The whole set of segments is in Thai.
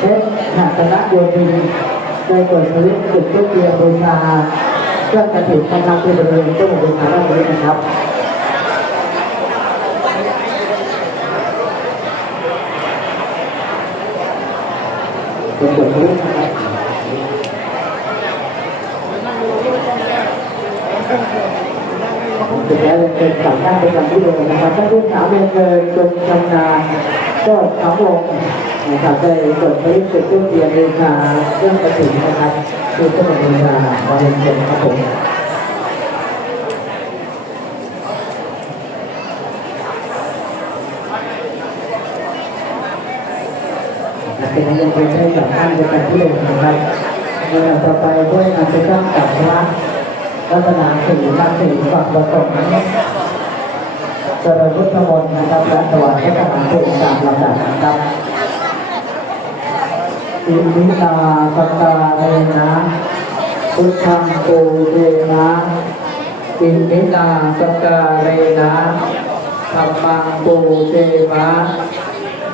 โยธินได้เปิดสลิปจุดทุกเทียนบูชาเครื่องกระถิ่นนะครับที่บริเวณตู้บูชาด้านนี้นะครับเป็นจุดนี้นะครับสุดท้ายเลยเป็นสามด้านเป็นการที่เดินนะครับท่านผู้สาวเรียนเกินจนชำนาญก็ทั้งวง นะครับได้เปิดสลิปจุดทุกเทียนบูชาเครื่องกระถิ่นนะครับคือเครื่องบูชาบริเวณครับผมเป็นนักเรียนเป็นได้สำคัญในการที่เรียนนะครับในลำต่อไปด้วยการจะต้องกับพระรัตนาสีมาสีฝักประสงค์เจริญพุทธมนต์นะครับและถวายพระทหารเพลตามลำดับนะครับ อิมินาสกาเรนะพุทธังปูเรนะอิมินาสกาเรนะธรรมังปูเรมะ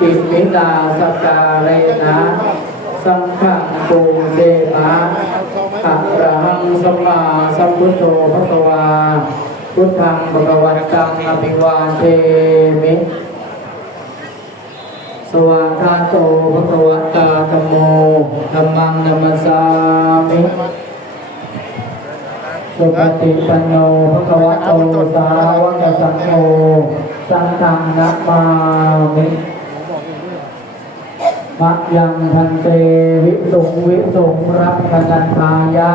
อิมินาสกาเรนะสังฆังปูเดมะอะระหังสัมมาสัมพุทโธพระวาพุทธังภะวันตังอภิวาเทมิ วากขาโตภะวะตาธโมธัมมังนัมสามิสุปฏิปันโนภะคะวะโตสาวกสังโฆสังฆังนะมามิมะยังพันเตวิสุงวิสุงรับพนันทายะ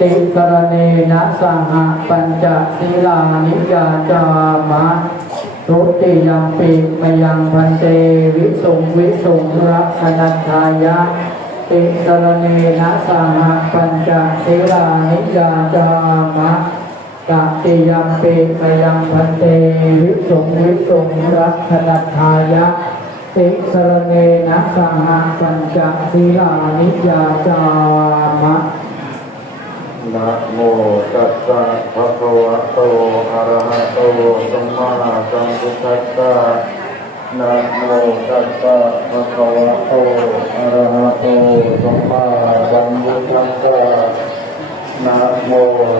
ติกรณีนะสหปัญจศีลานิยาจามะ ทุติยมปิมยังพันเตวิสุงวิสุงรับพนันทายะติกรณีนะสหปัญจศีลานิยาจามะกติยมปิมยังพันเตวิสุงวิสุงรับพนันทายะติสรเนนะสหปัญจศีลานิยาจามะ นะโมตัสสะภะคะวะโตอะระหะโตสัมมาสัมพุทธัสสะนะโมตัสสะภะคะวะโตอะระหะโตสัมมาสัมพุทธัสสะนะโม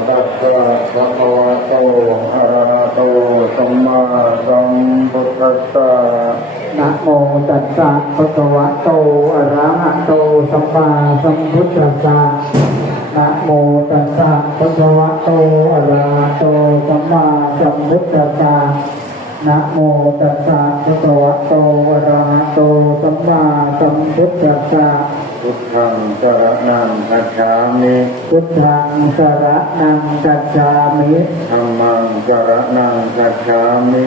ตัสสะภะคะวะโตอะระหะโตสัมมาสัมพุทธัสสะนะโมตัสสะภะคะวะโตอะระหะโตสัมมาสัมพุทธัสสะ นะโมตัสสะภะคะวะโตอะระหะโตสัมมาสัมพุทธัสสะนะโมตัสสะภะคะวะโตอะระหะโตสัมมาสัมพุทธัสสะพุทธังสรณังคัจฉามิพุทธังสรณังกัจฉามิธัมมังสรณังคัจฉามิ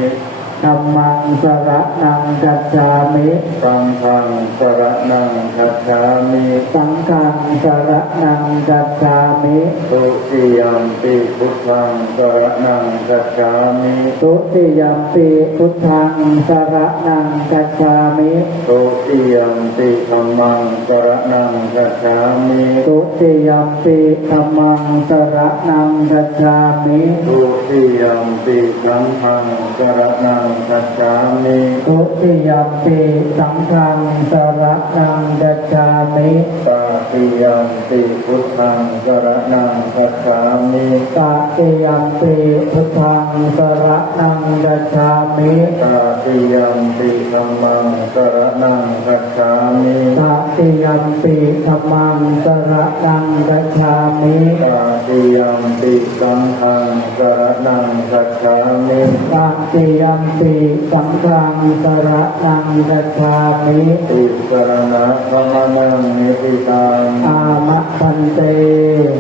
ธัมมังสรณังกัจฉามิสังฆังสรณังคัจฉามิสังฆังสรณังกัจฉามิตุติยมปิพุทธังสรณังคัจฉามิตุติยมปีพุทธังสรณังกัจฉามิตุติยมปิธัมมังสรณังคัจฉามิตุติยมปีธัมมังสรณังกัจฉามิตุติยมปิสังฆังสรณังคัจฉามิตุติยมปีสังฆังสรณังกัจฉามิตาติยมปิพุทธังสรณังคัจฉามิตติยมปีพุทธังสรณังกัจฉามิตาติยมปิธัมมังสรณังคัจฉามิตติยมปีธัมมังสรณังกัจฉามิตาติยมปิสังฆังสรณังคัจฉามิตติยมปีสังฆังสรณังกัจฉามิติสรณะธรรมนังนิพิตังอามะพันเต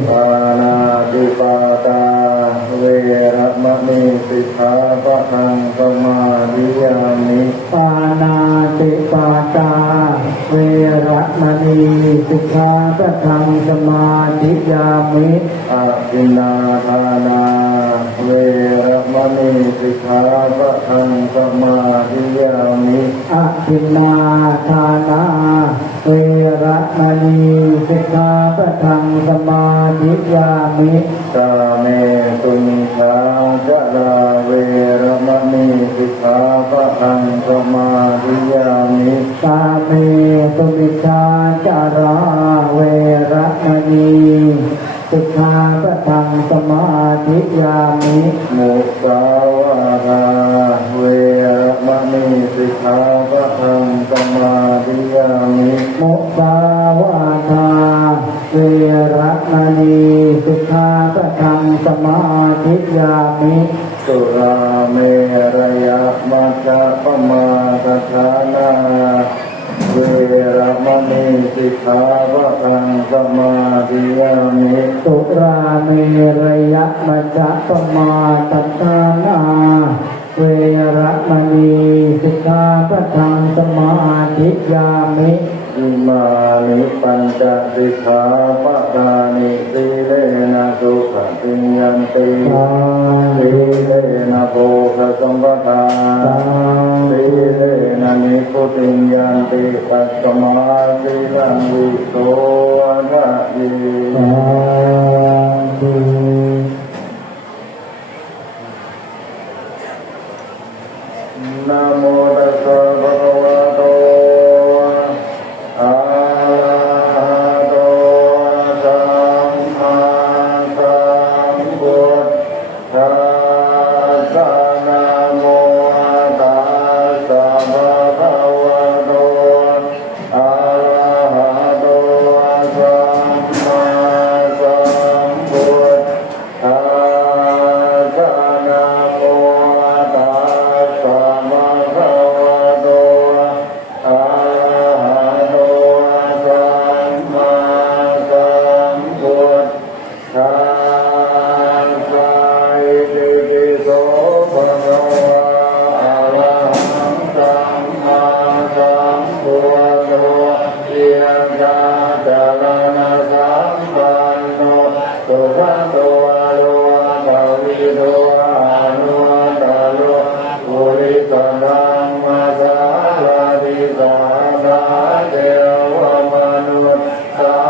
ปานาติปาตาเวระมะนิสิกขาปะทังสมาธิยามิปานาติปาตาเวระมณีสิกขาปะทังสมาธิยามิอาทินนาทานาเว เมสิกขาปะทังสมาธิยามิอภินาทานาเวรมณีสิกขาปะทังสมาธิยามิตาเมตุนิทาจะลาเวรมณีสิกขาปะทังสมาธิยามิตาเมตุนิทาจะลาเวรมณี สิกขาปะทังสมาธิยามิมุสาวาทาเวรมณีสิกขาปะทังสมาธิยามิมุสาวาทาเวรมณีสิกขาปะทังสมาธิยามิสุราเมรยมัจจปมาตฐานาเวรมณีสิกขาป รังสมาธิยามิสุรามระยะมัจจปมาตตานาเวรมณีสิกขาปะทังสมาธิยามิ มานิปัญจสิกขาปะตานิสิเลนะสุขติยันติสิเลนะโภคสมปทาสิเลนะนิพุติยันติปัสสมาสิลังวิโสนะยินะโมตัส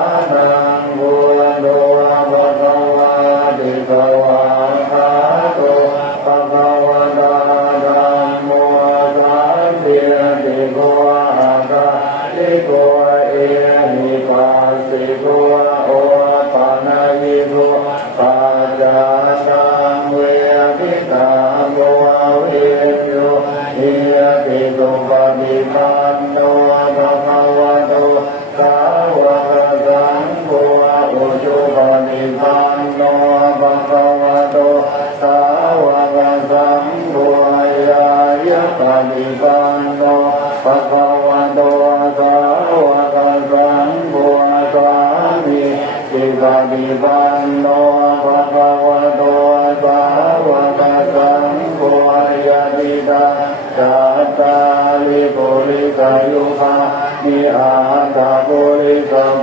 Bye. จุปฏิปันโนปัสสวะโตสาวกสังโฆยายะปฏิปันโนปัสสวะโตสาวกสังโฆสามีจิปฏิปันโนปัสสวะโตสาวกสังโฆยะติตาจัตตาริปุริสายุภานิอาตาปุริสัม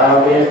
Amin.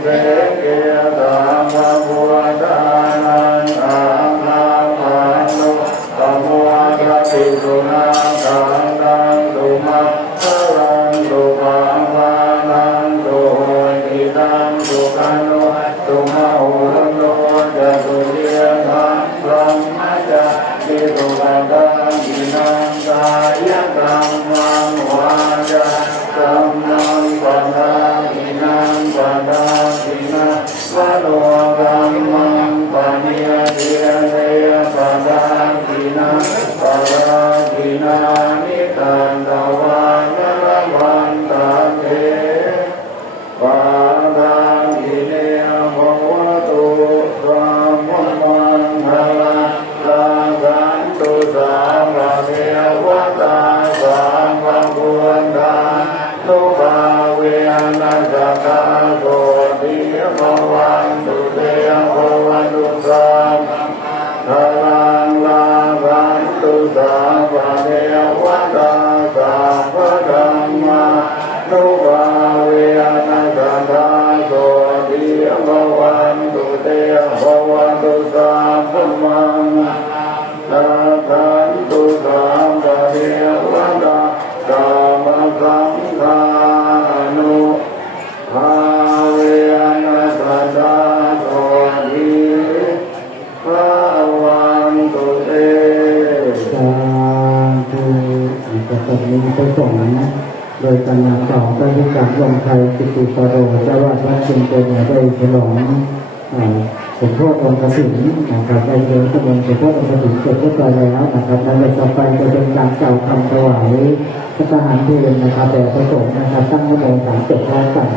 จากวันไทยติตุปโรเจ้าวาดวัดเชียงเป็นได้ฉลองสมโพธิองค์สิงนะครับได้เดินขบวนสมโพธิองค์สิงเรียบร้อยแล้วนะครับและต่อไปจะเป็นการเก่าคำถวายพระทหารเพลนนะครับแต่พระสงฆ์นะครับตั้งขบวนสามเจ็ดพร้อมกัน